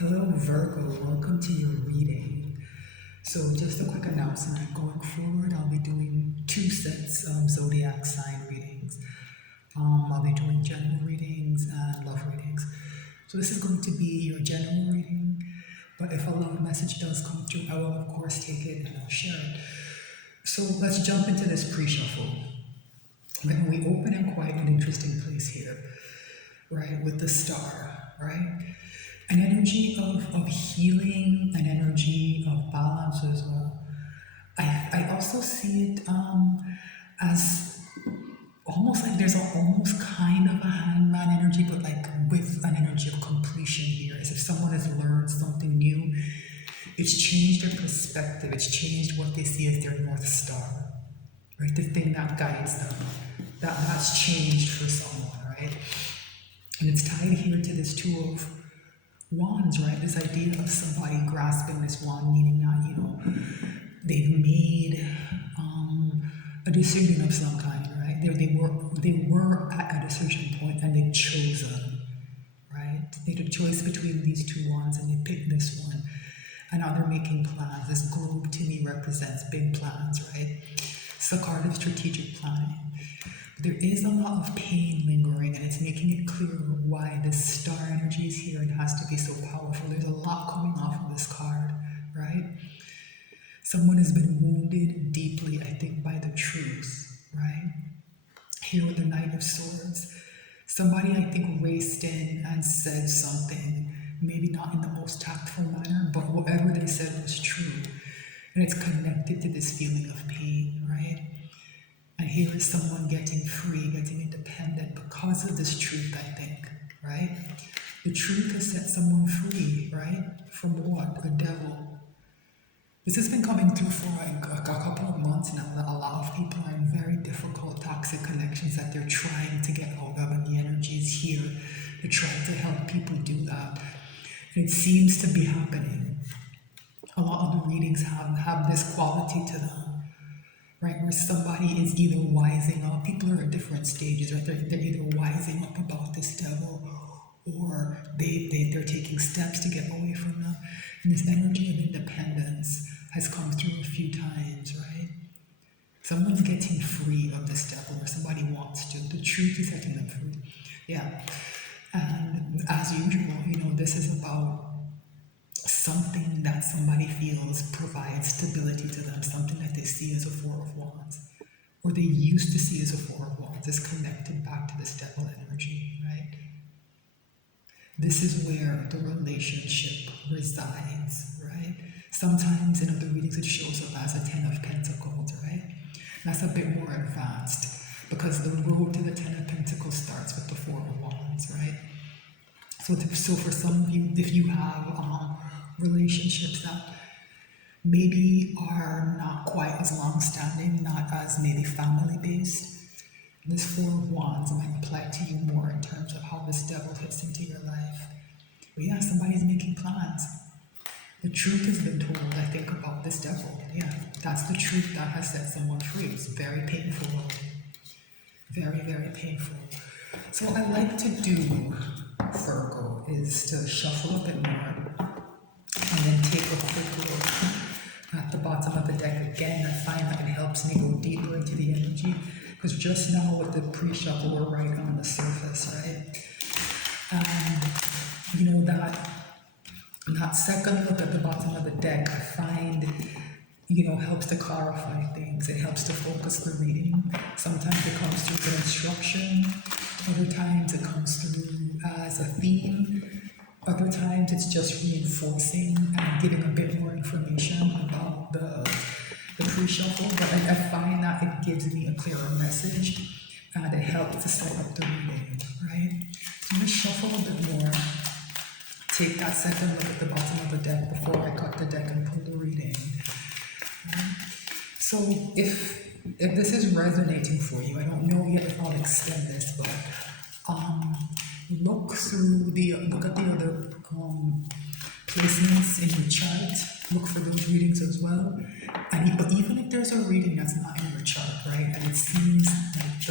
Hello, Virgo. Welcome to your reading. So, just a quick announcement. Going forward, I'll be doing two sets of zodiac sign readings. I'll be doing general readings and love readings. So, this is going to be your general reading, but if a love message does come through, I will, of course, take it and I'll share it. So, let's jump into this pre shuffle. When we open in quite an interesting place here, right, with the star, right? An energy of healing, an energy of balance as well. I also see it as almost like there's almost kind of a hangman energy, but like with an energy of completion here, as if someone has learned something new. It's changed their perspective, it's changed what they see as their North Star, right? The thing that guides them. That's changed for someone, right? And it's tied here to this Two of Wands, right? This idea of somebody grasping this wand, meaning that, they've made a decision of some kind, right? They were at a decision point and they've chosen, right? They had a choice between these two wands and they picked this one. And now they're making plans. This globe to me represents big plans, right? It's a card of strategic planning. There is a lot of pain lingering, and it's making it clear why this star energy is here and has to be so powerful. There's a lot coming off of this card, right? Someone has been wounded deeply, I think, by the truth, right? Here with the Knight of Swords. Somebody, I think, raced in and said something, maybe not in the most tactful manner, but whatever they said was true. And it's connected to this feeling of pain, right? And here is someone getting free, getting independent because of this truth, I think, right? The truth has set someone free, right? From what? A devil. This has been coming through for a couple of months now. A lot of people are in very difficult, toxic connections that they're trying to get out of, and the energy is here to try to help people do that. And it seems to be happening. A lot of the readings have this quality to them. Right, where somebody is either wising up, people are at different stages, right? They're either wising up about this devil or they're taking steps to get away from them. And this energy of independence has come through a few times, right? Someone's getting free of this devil, or somebody wants to. The truth is setting them free. Yeah. And as usual, this is about something that somebody feels provides stability to them, something that they see as a Four of Wands, or they used to see as a Four of Wands, is connected back to this devil energy, right? This is where the relationship resides, right? Sometimes in other readings it shows up as a Ten of Pentacles, right? That's a bit more advanced because the road to the Ten of Pentacles starts with the Four of Wands, right? So for some of you, if you have relationships that maybe are not quite as long-standing, not as maybe family-based, this Four of Wands might apply to you more in terms of how this devil fits into your life. But yeah, somebody's making plans. The truth has been told, I think, about this devil. Yeah, that's the truth that has set someone free. It's very painful. Very, very painful. So what I like to do, Virgo, is to shuffle a bit more and then take a quick look at the bottom of the deck again. I find that it helps me go deeper into the energy, because just now with the pre-shuffle we're right on the surface, right? And that second look at the bottom of the deck, I find helps to clarify things. It helps to focus the reading. Sometimes it comes through as an instruction, other times it comes through as a theme, other times it's just reinforcing and giving a bit more information about the pre-shuffle, but I find that it gives me a clearer message and it helps to set up the reading, right? So I'm going to shuffle a bit more, take that second look at the bottom of the deck before I cut the deck and pull the reading. Right? So if this is resonating for you, I don't know yet if I'll extend this, but look at the other placements in your chart. Look for those readings as well. But even if there's a reading that's not in your chart, right, and it seems like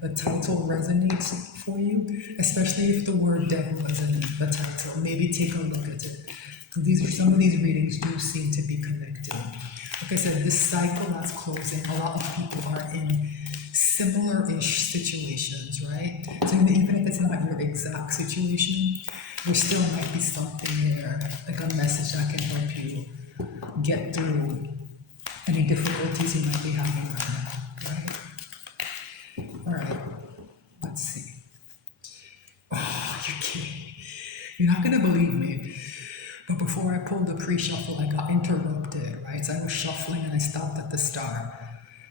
the title resonates for you, especially if the word devil is in the title. Maybe take a look at it. Some of these readings do seem to be connected. Like I said, this cycle that's closing, a lot of people are in similar-ish situations, right? So even if it's not your exact situation, there still might be something there, like a message that can help you get through any difficulties you might be having right now, right? All right, let's see. Oh, you're kidding. You're not gonna believe me, but before I pulled the pre-shuffle, I got interrupted, right? So I was shuffling and I stopped at the star,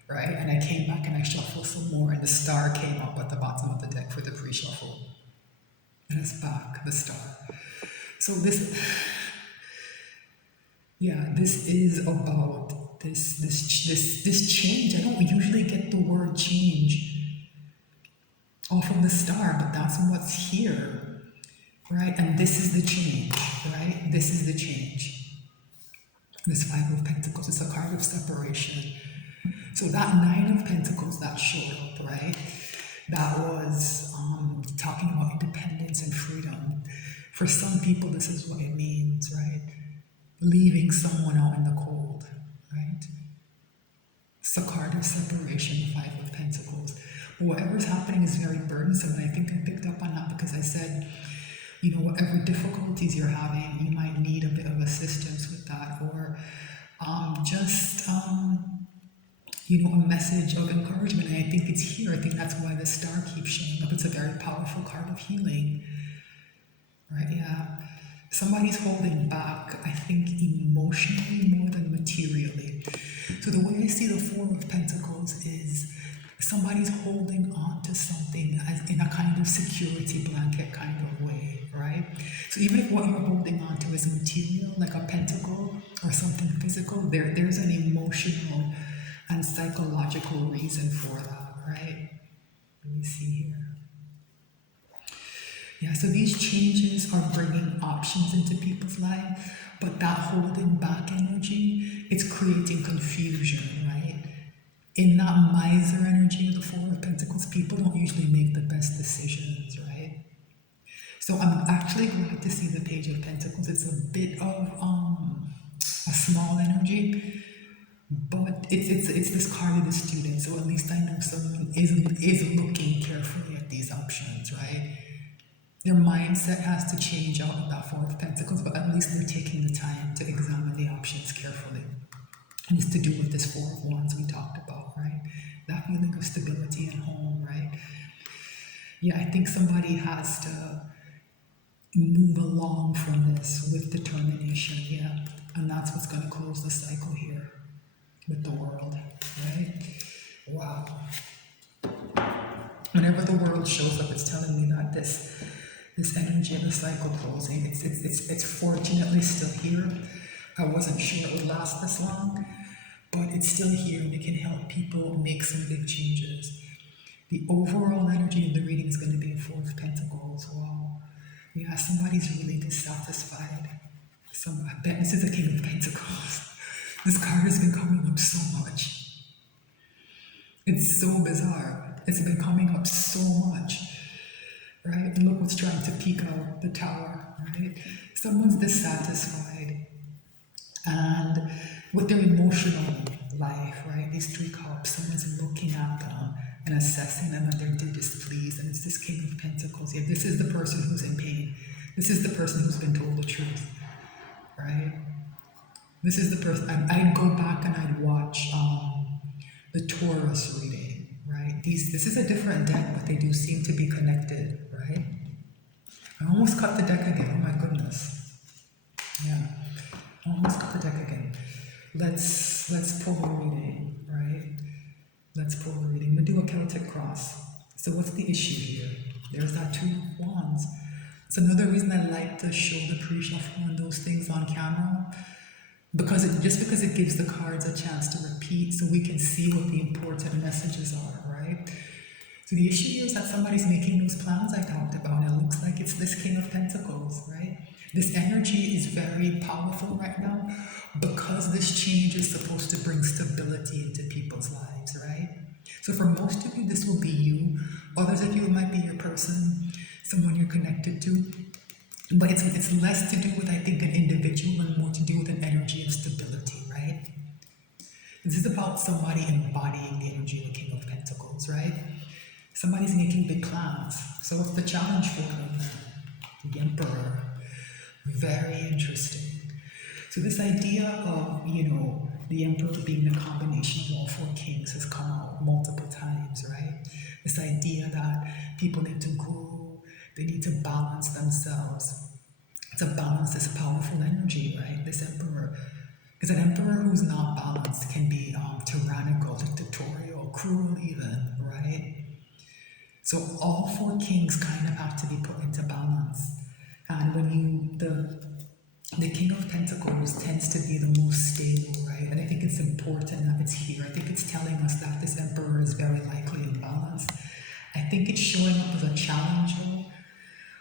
right? And I came back and I shuffled some more and the star came up at the bottom of the deck for the pre-shuffle. And it's back, the star. So this is about this change. I don't usually get the word change off of the star, but that's what's here, right? And this is the change, right? This is the change. This Five of Pentacles, it's a card of separation. So that Nine of Pentacles that showed up, right? That was talking about independence and freedom. For some people, this is what it means, right? Leaving someone out in the cold, right? It's a card of separation, the Five of Pentacles. But whatever's happening is very burdensome, and I think I picked up on that because I said, whatever difficulties you're having, you might need a bit of assistance with that, or a message of encouragement. And I think it's here. I think that's why the star keeps showing up. It's a very powerful card of healing, right? Yeah. Somebody's holding back, I think, emotionally more than materially. So the way I see the Four of Pentacles is somebody's holding on to something as in a kind of security blanket kind of way, right? So even if what you're holding on to is material, like a pentacle or something physical, there's an emotional and psychological reason for that, right? Let me see here. Yeah, so these changes are bringing options into people's life, but that holding back energy, it's creating confusion, right? In that miser energy of the Four of Pentacles, people don't usually make the best decisions, right? So I'm actually glad to see the Page of Pentacles. It's a bit of a small energy, but it's this card of the student, so at least I know someone is looking carefully at these options, right? Their mindset has to change out of that Four of Pentacles, but at least they're taking the time to examine the options carefully. And it's to do with this Four of Wands we talked about, right? That feeling of stability at home, right? Yeah, I think somebody has to move along from this with determination, yeah. And that's what's going to close the cycle here with the World, right? Wow. Whenever the World shows up, it's telling me that this energy of the cycle closing, it's fortunately still here. I wasn't sure it would last this long, but it's still here and it can help people make some big changes. The overall energy of the reading is going to be a Four of Pentacles. Wow. Yeah, somebody's really dissatisfied. I bet this is a King of Pentacles. This card has been coming up so much. It's so bizarre. It's been coming up so much. Right? And look what's trying to peek out the Tower, right? Someone's dissatisfied. And with their emotional life, right? These Three Cups, someone's looking at them and assessing them and they're displeased. And it's this King of Pentacles. Yeah, this is the person who's in pain. This is the person who's been told the truth, right? This is the person. I'd go back and I'd watch the Taurus reading, right? This is a different deck, but they do seem to be connected, right? I almost cut the deck again. Oh my goodness. Yeah, I almost cut the deck again. Let's pull the reading, right? Let's pull the reading. We'll do a Celtic cross. So what's the issue here? There's that Two of Wands. It's another reason I like to show the pre-shuffle and those things on camera, because it gives the cards a chance to repeat so we can see what the important messages are, right? So the issue here is that somebody's making those plans I talked about, and it looks like it's this King of Pentacles, right? This energy is very powerful right now because this change is supposed to bring stability into people's lives, right? So for most of you, this will be you. Others of you, it might be your person, someone you're connected to. But it's less to do with, I think, an individual and more to do with an energy of stability, right? This is about somebody embodying the energy of the King of Pentacles, right? Somebody's making big plans. So what's the challenge for them? The Emperor. Very interesting. So this idea of, the Emperor being the combination of all four kings has come out multiple times, right? This idea that people need to grow, they need to balance themselves, to balance this powerful energy, right? This Emperor. Because an emperor who's not balanced can be tyrannical, dictatorial, cruel even, right? So all four kings kind of have to be put into balance. And when the King of Pentacles tends to be the most stable, right? And I think it's important that it's here. I think it's telling us that this emperor is very likely imbalanced. I think it's showing up as a challenge though,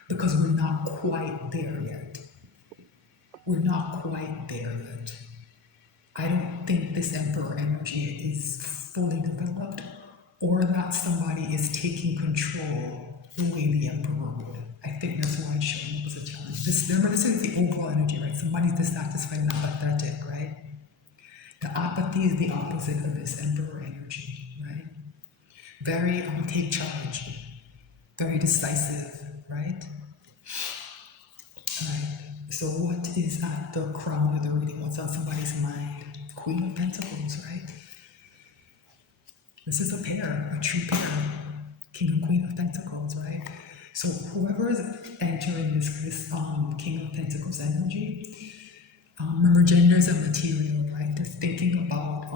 because we're not quite there yet. We're not quite there yet. I don't think this emperor energy is fully developed, or that somebody is taking control the way the emperor would. I think that's why it's showing up as a challenge. Remember, this is the overall energy, right? Somebody's dissatisfied and apathetic, right? The apathy is the opposite of this emperor energy, right? Very take charge, very decisive, right? All right. So what is at the crown of the reading? What's on somebody's mind? Queen of Pentacles, right? This is a pair, a true pair. King and Queen of Pentacles, right? So whoever is entering this King of Pentacles energy, remember, gender is a material, right? They're thinking about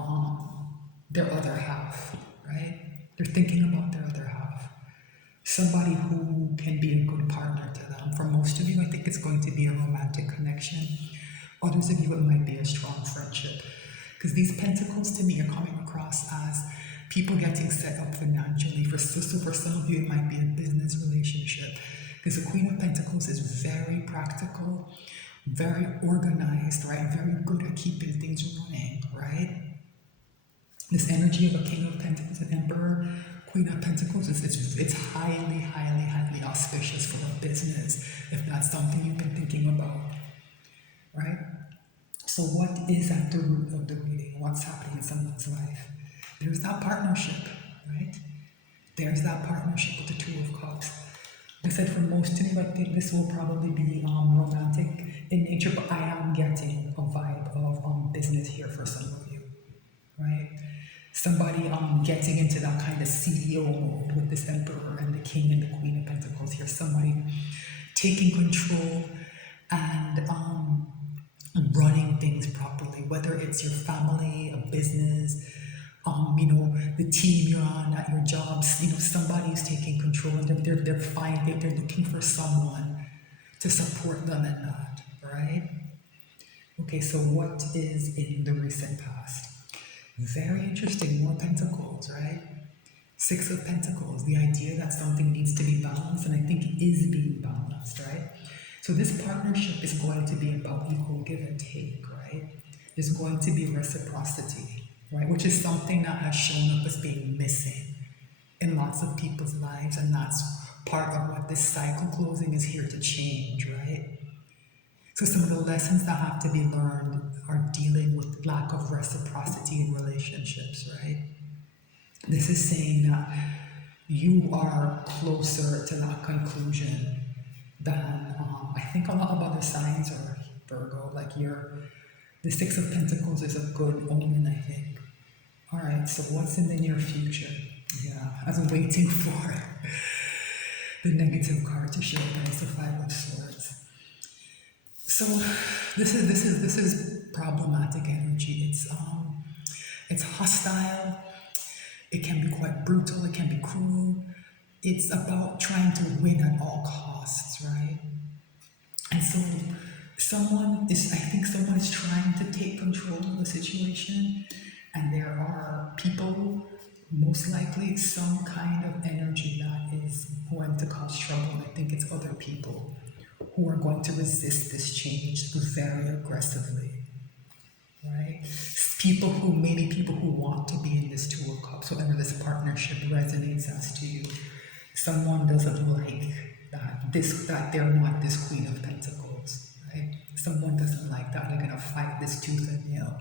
their other half, right? They're thinking about their other half. Somebody who can be a good partner to them. For most of you, I think it's going to be a romantic connection. Others of you, it might be a strong friendship. Because these pentacles to me are coming across as people getting set up financially. So for some of you, it might be a business relationship. Because the Queen of Pentacles is very practical, very organized, right? Very good at keeping things running, right? This energy of a King of Pentacles, an Emperor, Queen of Pentacles, it's highly, highly, highly auspicious for a business, if that's something you've been thinking about, right? So what is at the root of the reading? What's happening in someone's life? There's that partnership, right? There's that partnership with the Two of Cups. Like I said, for most of you, I think this will probably be romantic in nature, but I am getting a vibe of business here for some of you, right? Somebody getting into that kind of CEO mode with this Emperor and the King and the Queen of Pentacles here. Somebody taking control and running things properly, whether it's your family, a business, the team you're on at your jobs. Somebody's taking control and they're fine. They're looking for someone to support them in that, right? Okay, so what is in the recent past? Very interesting, more pentacles, right? Six of Pentacles, the idea that something needs to be balanced, and I think it is being balanced, right? So this partnership is going to be about equal give and take, right? There's going to be reciprocity, right? Which is something that has shown up as being missing in lots of people's lives, and that's part of what this cycle closing is here to change, right? So some of the lessons that have to be learned are dealing with lack of reciprocity in relationships, right? This is saying that you are closer to that conclusion than I think a lot of other signs are, Virgo. Like the Six of Pentacles is a good omen, I think. All right, so what's in the near future? Yeah, I was waiting for the negative card to show, guys, the Five of Swords. So this is problematic energy. It's hostile. It can be quite brutal. It can be cruel. It's about trying to win at all costs, right? And so I think someone is trying to take control of the situation, and there are people, most likely some kind of energy that is going to cause trouble. I think it's other people who are going to resist this change very aggressively. right? People who want to be in this Two of Cups, whatever this partnership resonates as to you. Someone doesn't like that they're not this Queen of Pentacles, right? Someone doesn't like that. They're gonna fight this tooth and nail,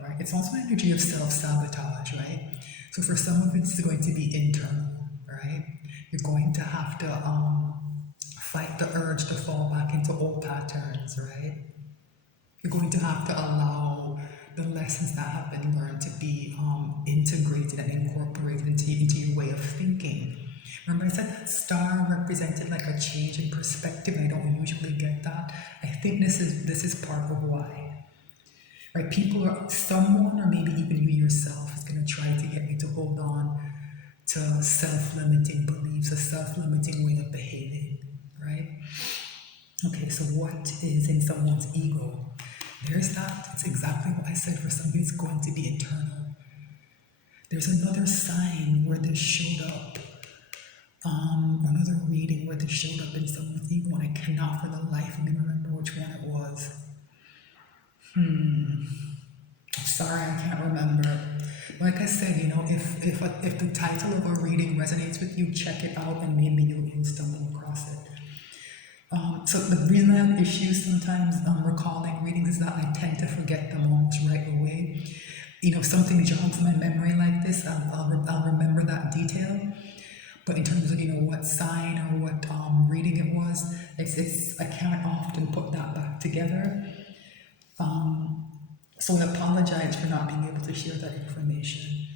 right? It's also an energy of self-sabotage, right? So for some of it, it's going to be internal, right? You're going to have to fight the urge to fall back into old patterns, right? You're going to have to allow the lessons that have been learned to be integrated and incorporated into your way of thinking. Remember, I said that star represented like a change in perspective. I don't usually get that. I think this is part of why. Right? Someone, or maybe even you yourself, is going to try to get you to hold on to self-limiting beliefs, a self-limiting way of behaving, right? Okay, so what is in someone's ego? There's that. It's exactly what I said. For somebody, it's going to be internal. There's another sign where this showed up. Another reading where this showed up in someone's ego, and I cannot for the life of me remember which one it was. Sorry, I can't remember. Like I said, if the title of a reading resonates with you, check it out, and maybe you'll stumble across it. So the reason I have issues sometimes recalling readings is that I tend to forget them almost right away. Something jogs my memory like this, I'll remember that detail. But in terms of what sign or what reading it was, I can't often put that back together. So I apologize for not being able to share that information.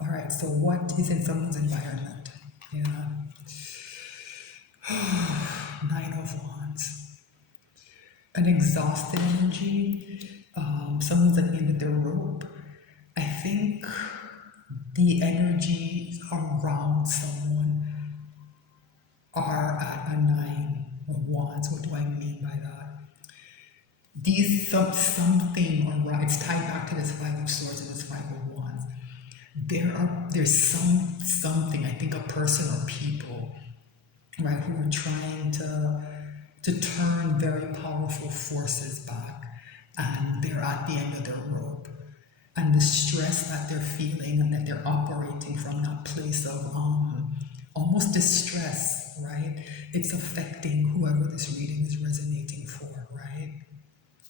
All right. So what is in someone's environment? Yeah. 9 of Wands. An exhausted energy. Someone's at the end of their rope. I think the energies around someone are at a 9 of Wands. What do I mean by that? Something around, it's tied back to this 5 of Swords and this 5 of Wands. There's something, I think a person or people, right, who are trying to turn very powerful forces back, and they're at the end of their rope. And the stress that they're feeling and that they're operating from that place of almost distress, right? It's affecting whoever this reading is resonating for, right?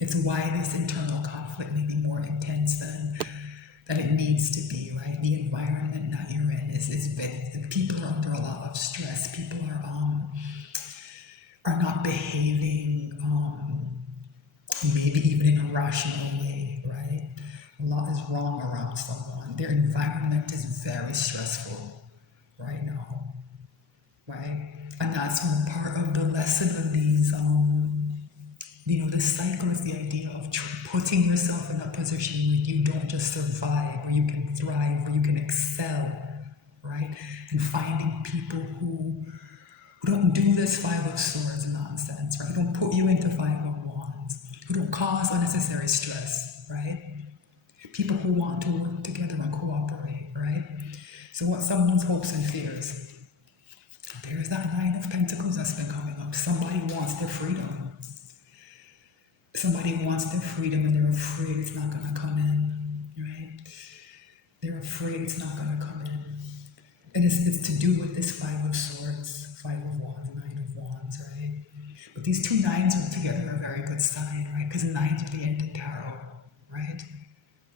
It's why this internal conflict may be more intense than it needs to be, right? The environment that you're in is big. People are under a lot of stress. People are not behaving maybe even in a rational way, right? A lot is wrong around someone. Their environment is very stressful right now, right? And that's part of the lesson of these, this cycle is the idea of putting yourself in a position where you don't just survive, where you can thrive, where you can excel, right? And finding people who don't do this 5 of Swords nonsense, right? Who don't put you into 5 of Wands, who don't cause unnecessary stress, right? People who want to work together and cooperate, right? So what's someone's hopes and fears? There's that 9 of Pentacles that's been coming up. Somebody wants their freedom. Somebody wants their freedom and they're afraid it's not going to come in, right? They're afraid it's not going to come in. And it's to do with this 5 of Swords, 5 of Wands, 9 of Wands, right? But these two 9s are together a very good sign, right? Because 9s are the end of tarot, right?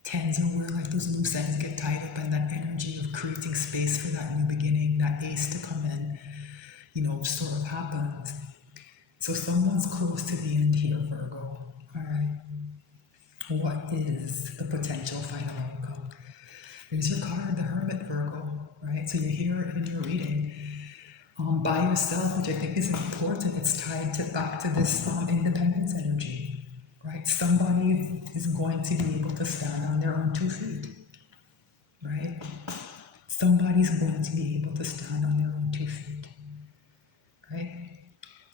10s are where like those loose ends get tied up, and that energy of creating space for that new beginning, that ace to come in, sort of happens. So someone's close to the end here, Virgo. All right. What is the potential final outcome? There's your card, the Hermit, Virgo, right? So you're here in your reading by yourself, which I think is important. It's tied back to this independence energy, right? Somebody is going to be able to stand on their own 2 feet, right? Somebody's going to be able to stand on their own 2 feet, right?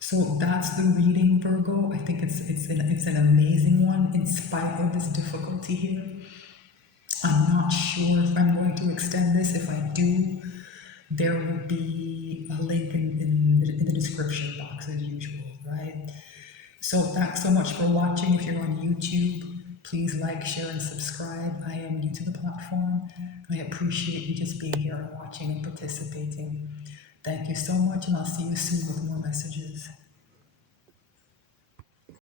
So that's the reading, Virgo. I think it's an amazing one in spite of this difficulty here. I'm not sure if I'm going to extend this. If I do, there will be a link in the description box as usual, right? So thanks so much for watching. If you're on YouTube, Please like, share, and subscribe. I am new to the platform. I appreciate you just being here and watching and participating. Thank you so much, and I'll see you soon with more messages.